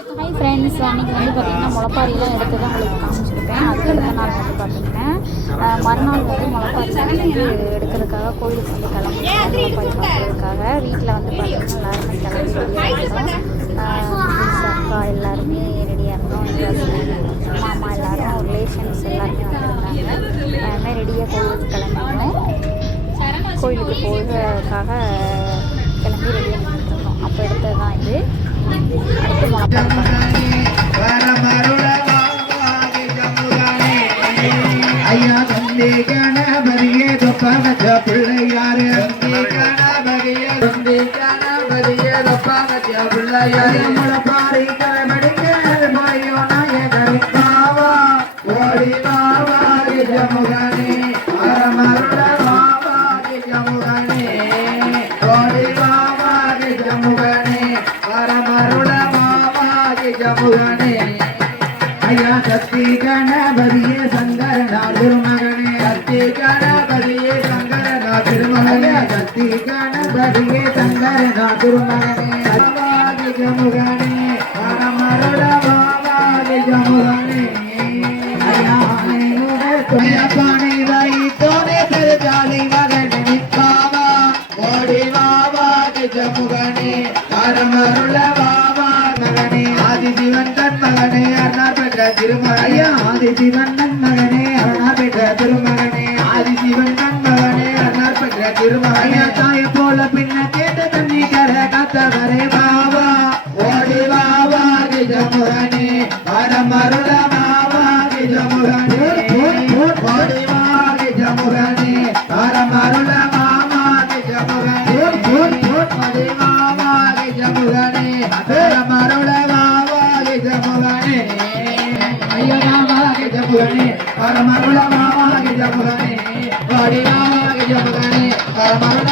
Hi friends அன்றைக்கி வந்து பார்த்திங்கன்னா முளைப்பாரிலாம் எடுத்து தான் உங்களுக்கு காமிச்சிருப்பேன் அதுக்கு அடுத்த நாள் வந்து பார்த்திங்கன்னா மறுநாள் வந்து முளப்பாரி வந்து எடுக்கிறதுக்காக கோயிலுக்கு வந்து கிளம்பி முளைப்பாரி பார்க்கறதுக்காக வீட்டில் வந்து பார்த்திங்கன்னா எல்லாருமே கிளம்பி அக்கா எல்லாருமே ரெடியாக இருந்தோம். மாமா எல்லாரும் ரிலேஷன்ஸ் எல்லாருமே வந்துருந்தாங்க. எல்லாமே ரெடியாக கோயிலுக்கு கிளம்பிட்டோம். கோயிலுக்கு போகிறதுக்காக கிளம்பி ரெடியாக நின்றுருந்தோம் அப்போ எடுத்தது தான் இது. ஐயா தந்தி கணபதியே தொப்பமச்ச பிள்ளையாரு கணபதியே தந்தி கணபதியே பிள்ளையாரு முளப்பாரி கணபடிக்க பாவா ஓடி பாவா ஜமுகனே அரமருட பாவா ஜமுகனே ஓடி பாவா ஜமுகனே அரமருட ஜமுகனே ஐயா சக்தி கணபதியே சங்கரனா திருமகனே. சக்தி கணபதியே சங்கரனா திருமகனே. சக்தி கணபதியே சங்கரனா திருமகனே. பாவாதி ஜமுகனே பரமருட பாவாதி ஜமுகனே ஐயா ஆனையுட துணையப்பானை தாய் தோனே பெருஜாலை மகனே பாவா ஓடி வாவாதி ஜமுகனே பரமருளவா வாவா மகனே ஆதிசிவன் தன் மகனே அருணார் பெற்ற திருமகையா ஆதிசிவன் தன் மகனே அருணார் பெற்ற திருமகனே. ஆதிசிவன் தன் மகனே அருணார் பெற்ற திருமகையா தாய போல பின்ன கேட்ட தண்ணி கர கத்தவரே பாவா. ஓடி வாவா ஜமுகனே பரமருள வாவா ஜமுகனே ஓடி வாவா ஜமுகனே பரமருள வாவா ஜமுகனே ஓடி வாவா ஐயனாவாக பரமருள வாவா ஜமுகனே ஓடி வாவா பரமருள